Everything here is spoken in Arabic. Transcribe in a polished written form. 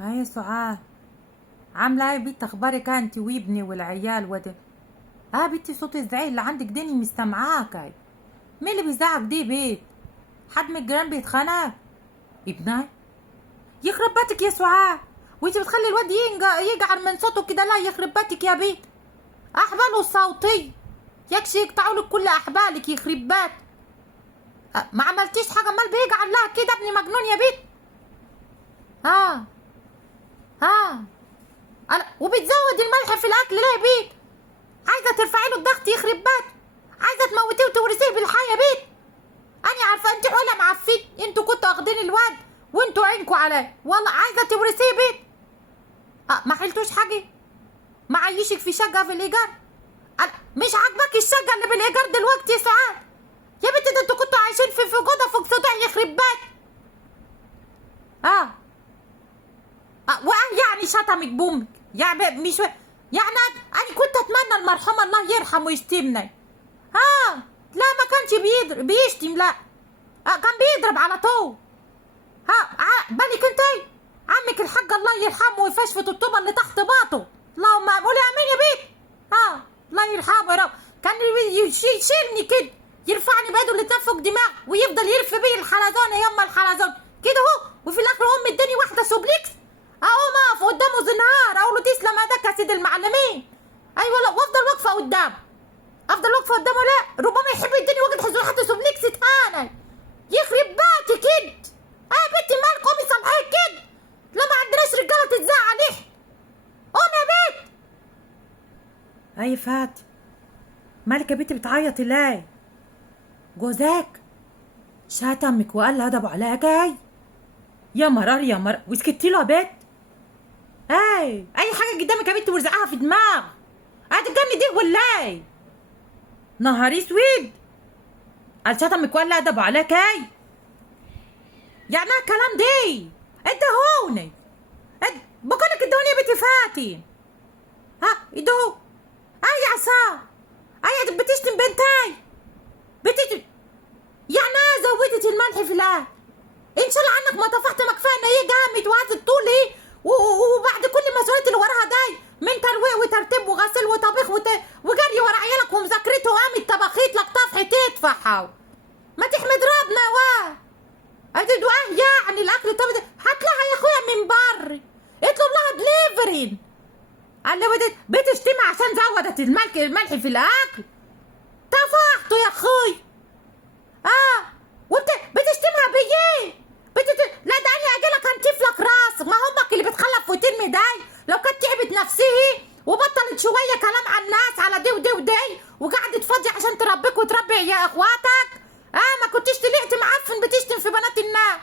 هاي سعاد، عاملة ايه يا بنت؟ اخبارك انت وابني والعيال بنتي صوت الزعيق اللي عندك ديني مستمعاك. مين اللي بيزعق دي بيت؟ حد من الجيران بيتخانق؟ ابني يخرب باتك يا سعاد، وانت بتخلي الواد يجعر من صوته كده؟ لا يخرب باتك يا بيت، احباله الصوتي يكشي يقطعوا لك كل احبالك يخرب بات. ما عملتيش حاجه، امال بيجعر لها كده ابني مجنون يا بيت. ها ها وبتزود الملح في الاكل ليه يا بيت؟ عايزه ترفعي له الضغط يخرب بات، عايزه تموتيه وتورثيه بالحياه يا بيت. انا عارفه انت ولا معفين، انتوا كنتوا واخدين الواد وانتوا عينكوا عليه، والله عايزه تورثيه بيت. ما حلتوش حاجه؟ ما عيشك في شقه في الايجار؟ مش عاجبك الشقه اللي بالايجار دلوقتي يا سعاد؟ يا بنتي ده انتوا كنتوا عايشين في جوده فوق سطح يخرب بات. يعني شتمك بامك يعني مش يعني انا كنت اتمنى المرحوم الله يرحمه ويشتمني. لا ما كانش بيشتم، لا كان بيضرب على طول. بالك انت عمك الحاج الله يرحمه ويفشفط الطوبه اللي تحت باطه، اللهم قولي امين يا بيت. الله يرحمه يا رب، كان يشيلني كده، يرفعني بايده اللي تنفخ دماغ ويفضل يلف بيه الحلزون يما الحلزون كده اهو، وفي الاخر اداني واحده سوبليكس اقوم اقف قدامه زنهار اقول له تسلم ايدك يا سيد المعلمين. ايوه لا، وافضل واقفه قدامه، افضل واقفه قدامه، لا ربما يحب يديني وقت حزون حتى سوبليكس تاني يخرب باتي كده. بنتي مالك؟ قومي صبحي كده، لا ما عندناش رجاله تتزعق عليه. قومي يا بنت. اي فاتي مالك يا بنتي بتعيطي ليه؟ جوزك شتمك وقال لي ادبوا عليكي؟ يا مرار يا مرار، وسكتي له يا بنت؟ اي حاجه قدامك يا بنت ورزعها في دماغ، هتتجني دي ولا ايه؟ نهار اسود، قال شتمك وقال لي ادبوا عليكي؟ يعني الكلام دي ادهوني، بقولك ادهوني يا بنتي فاتي. ادهو يا عصام، بتشتم بنتي بتشتم، يعني زودت الملح في الاكل. ان شاء الله عنك ما طفحت، ما كفايه ان هي جامد وقعدت طول وبعد كل المسؤوليات اللي وراها داي من ترويق وترتيب وغسيل وطبيخ وجري ورا عيالك ومذاكرته، وقامت طبخت لك طفح تدفعها. ما تحمد ربنا يعني الاكل هات لها يا اخويا من بره، اطلب لها دليفري. قال لي بتشتمي عشان زودت الملح في الاكل؟ طفحته يا اخويا. وانت بتشتمها بايه؟ لا ده انا اجيلك انتف لك راسك، ما همك اللي بتخلف وترمي داي. لو كانت تعبت نفسها وبطلت شويه كلام عن الناس على دي ودي ودي وقعدت فاضيه عشان تربيك وتربي يا اخواتك، ما كنتيش طلعت معفن بتشتم في بنات الناس.